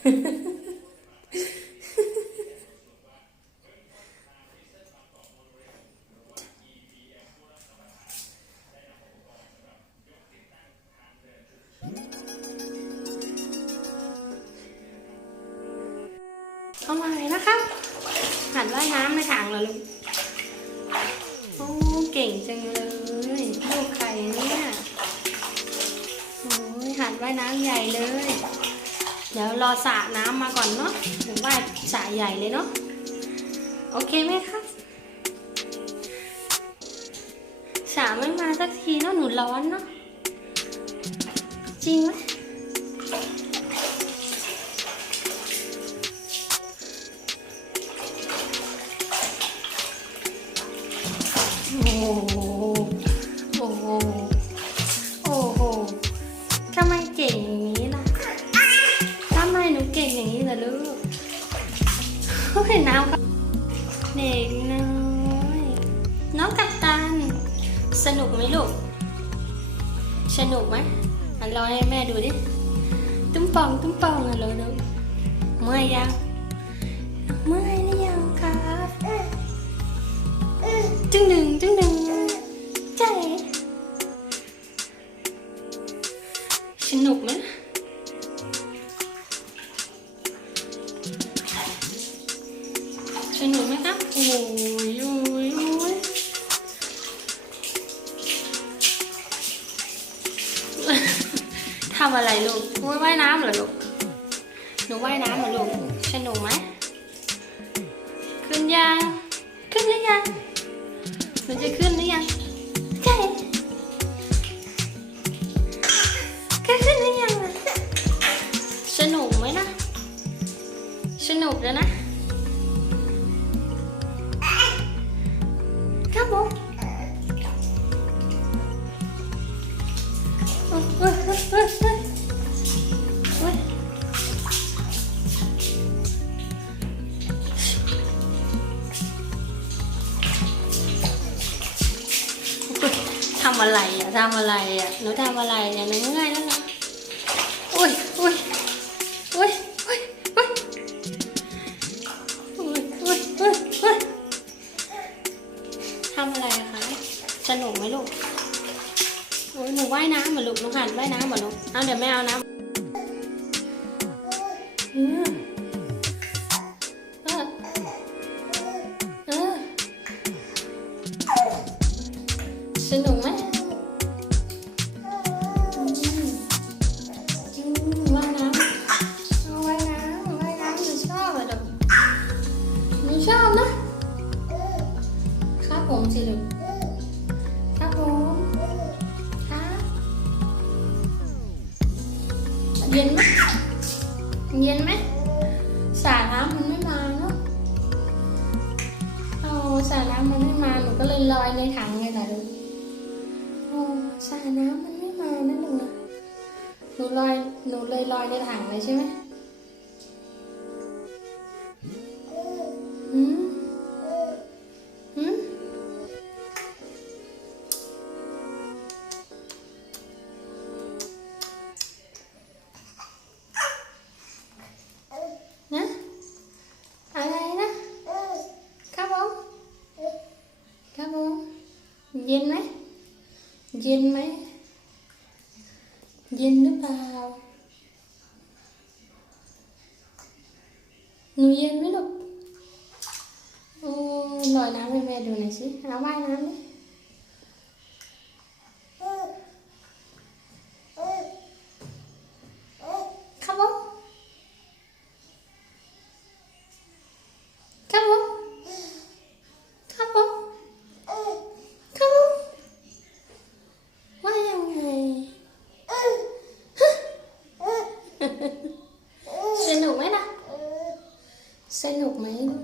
อร่อยนะครัหัดว่น้ำในถังเหรอลูก โอ้ เก่งจังเลยลูกไข่เนี่ย โอ้ยหัดว่น้ำใหญ่เลย เดี๋ยวรอสระน้ำมาก่อนเนาะผมว่ายสระใหญ่เลยเนาะโอเคไหมคะสระไม่มาสักทีเนาะหนูร้อนเนาะจริงไหม โอ้ยน้ำครับเด็กน้อยน้องกัปตัน สนุกไหมลูก สนุกไหมอะรอให้แม่ดูดิ ตุ้มปองตุ้มปองอะเลยลูเมื่อยยัง เมื่อยหรือยังครับจึงหนึ่งจึงหนึ่งใจ สนุกไหมำอะไรลูกหนูว่ายน้ำเหรอลูก หนูว่ายน้ำเหรอลูก สนุกไหม ขึ้นยัง ขึ้นหรือยัง หนูจะขึ้นหรือยังใช่ก็ขึ้นหรือยังล่ะสนุกไหมนะ สนุกแล้วนะ ครับผม อะไรอะทำอะไรอะหนูทำอะไรเนี่ยหนูเมื่อยแล้วนะอุ้ยอุ้ยอุ้ยอุ้ยอุ้ยอุ้ยอุ้ยอุ้ยอุ้ยทำอะไรคะสนุกไหมลูกโอ้ยหนูว่ายน้ำเหมือนลูกหนูหัดว่ายน้ำเหมือนลูกเอาเดี๋ยวแม่เอาน้ำอืมสนุกไหม ชอบนะ ครับผมสิลูกครับผมครับเย็นไหมเย็นไหมสระน้ำมันไม่มาเนาะเอาสระน้ำมันไม่มาหนูก็เลยลอยในถังเลยล่ะลูกโอ้สระน้ำมันไม่มานะหนูนะหนูลอยหนูเลยลอยในถังเลยใช่ไหม เย็นไหม เย็นไหม เย็นหรือเปล่า หนูเย็นไหมลูกโอ้ลอยน้ำให้แม่ดูหน่อยสิเอาว่ายน้ำดิ สนุกไหมล่ะสนุกไหมลูก